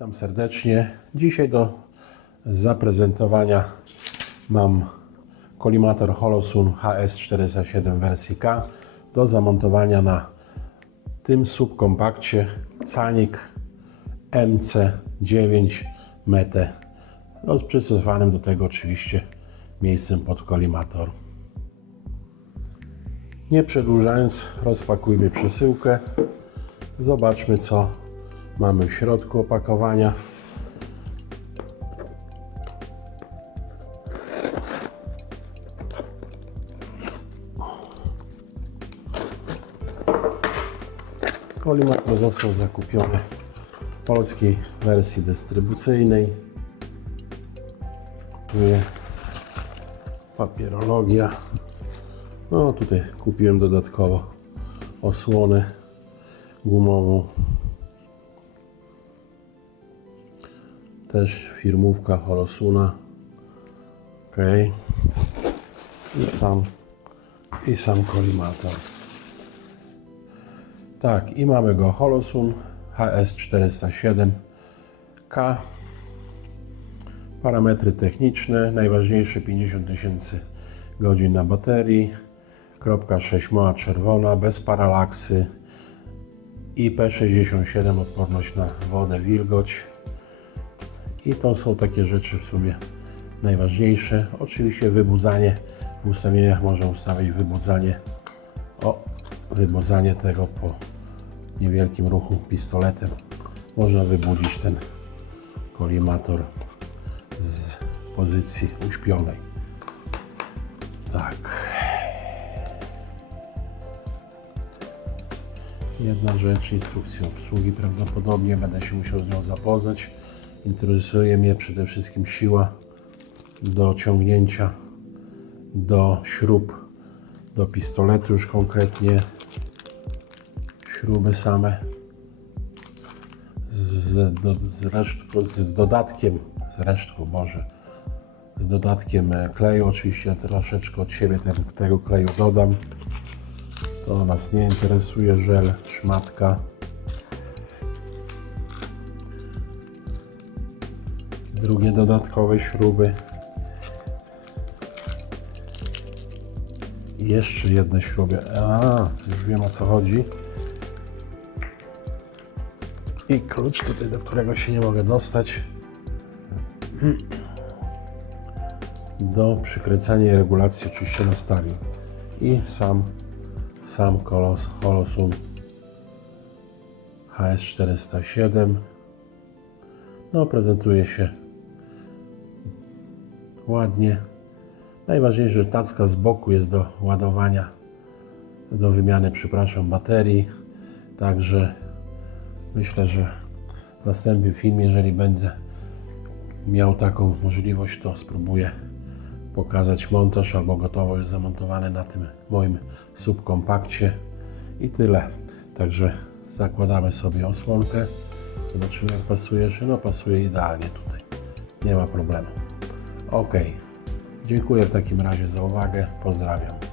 Witam serdecznie. Dzisiaj do zaprezentowania mam kolimator Holosun HS407 wersji K do zamontowania na tym subkompakcie Canik MC9 Mete no, z przystosowanym do tego oczywiście miejscem pod kolimator. Nie przedłużając, rozpakujmy przesyłkę. Zobaczmy, co mamy w środku opakowania. Kolimator został zakupiony w polskiej wersji dystrybucyjnej. Tu jest papierologia. No tutaj kupiłem dodatkowo osłonę gumową. Też firmówka Holosuna. Ok. I sam i sam kolimator. Tak, i mamy go Holosun HS407K. Parametry techniczne, najważniejsze 50 tysięcy godzin na baterii, kropka 6 mała czerwona, bez paralaksy, IP67 odporność na wodę, wilgoć. I to są takie rzeczy w sumie najważniejsze. Oczywiście wybudzanie w ustawieniach można ustawić wybudzanie o wybudzanie tego po niewielkim ruchu pistoletem. Można wybudzić ten kolimator z pozycji uśpionej. Tak. Jedna rzecz, instrukcja obsługi prawdopodobnie będę się musiał z nią zapoznać. Interesuje mnie przede wszystkim siła do ciągnięcia do śrub do pistoletu już konkretnie śruby same z, do, z, resztką, z dodatkiem z resztką może z dodatkiem e, kleju. Oczywiście troszeczkę od siebie ten, tego kleju dodam. To nas nie interesuje żel, szmatka drugie dodatkowe śruby jeszcze jedne śruby. A, już wiem o co chodzi. I klucz tutaj, do którego się nie mogę dostać. Do przykręcania i regulacji oczywiście nastawień. I sam, sam kolos, Holosun HS407. No, prezentuje się ładnie. Najważniejsze, że tacka z boku jest do ładowania, do wymiany, przepraszam, baterii. Także myślę, że w następnym filmie, jeżeli będę miał taką możliwość, to spróbuję pokazać montaż albo gotowo już zamontowane na tym moim subkompakcie. I tyle. Także zakładamy sobie osłonkę. Zobaczymy jak pasuje. Czy no pasuje idealnie tutaj. Nie ma problemu. Ok. Dziękuję w takim razie za uwagę. Pozdrawiam.